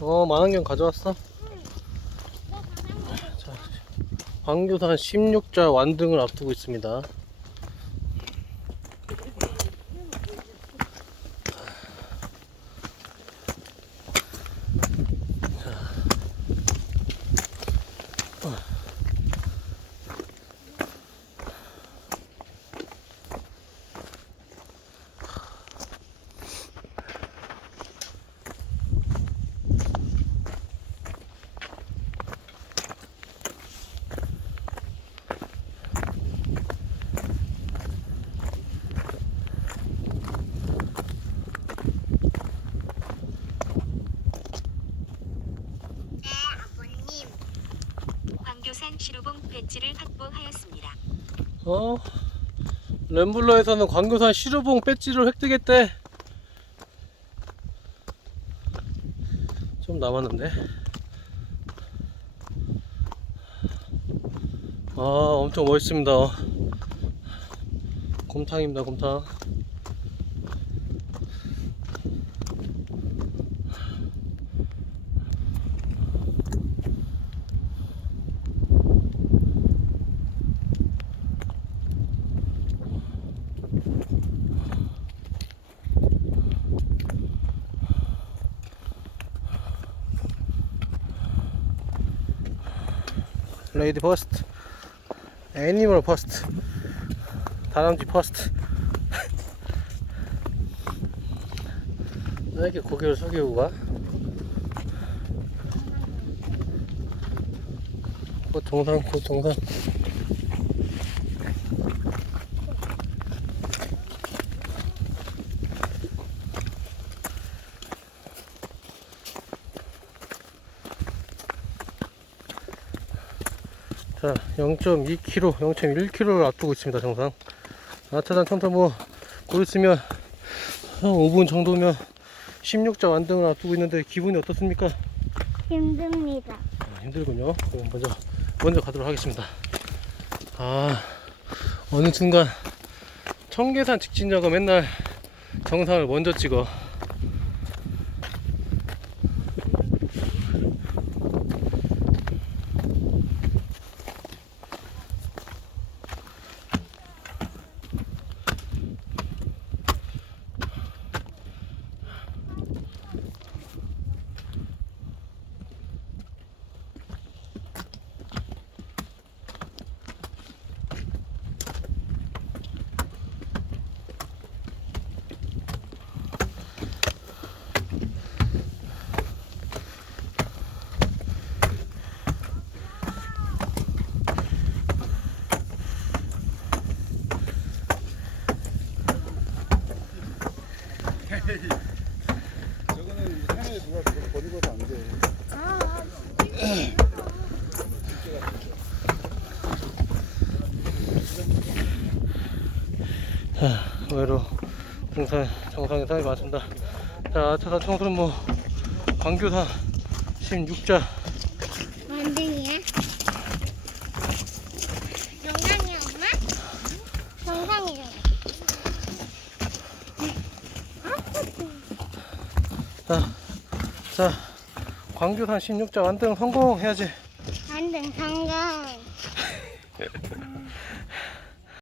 어, 만원경 가져왔어. 자, 광교산 16자 완등을 앞두고 있습니다. 네, 아버님. 광교산 시루봉 배지를 확보하였습니다. 어? 램블러에서는 광교산 시루봉 배지를 획득했대. 좀 남았는데. 아, 엄청 멋있습니다. 곰탕입니다, 곰탕. 레이디 퍼스트. 애니멀 퍼스트. 다람쥐 퍼스트. 왜 이렇게 고개를 숙이고 가? 곧 정상, 곧 정상. 자, 0.2km, 0.1km를 앞두고 있습니다, 정상. 아차단 청소 뭐, 곧 있으면, 한 5분 정도면 16자 완등을 앞두고 있는데, 기분이 어떻습니까? 힘듭니다. 아, 힘들군요. 그럼 먼저, 먼저 가도록 하겠습니다. 아, 어느 순간, 청계산 직진자가 맨날 정상을 먼저 찍어. 저거는 산에 누가 버리고도 안 돼. 자, 의외로 등산 정상에 산이 많습니다. 자, 아차산 청소는 뭐, 광교산 16자 완등이야? 정상이야, 엄마? 정상이야. 자, 자, 광교산 16자 완등 성공해야지. 완등 성공.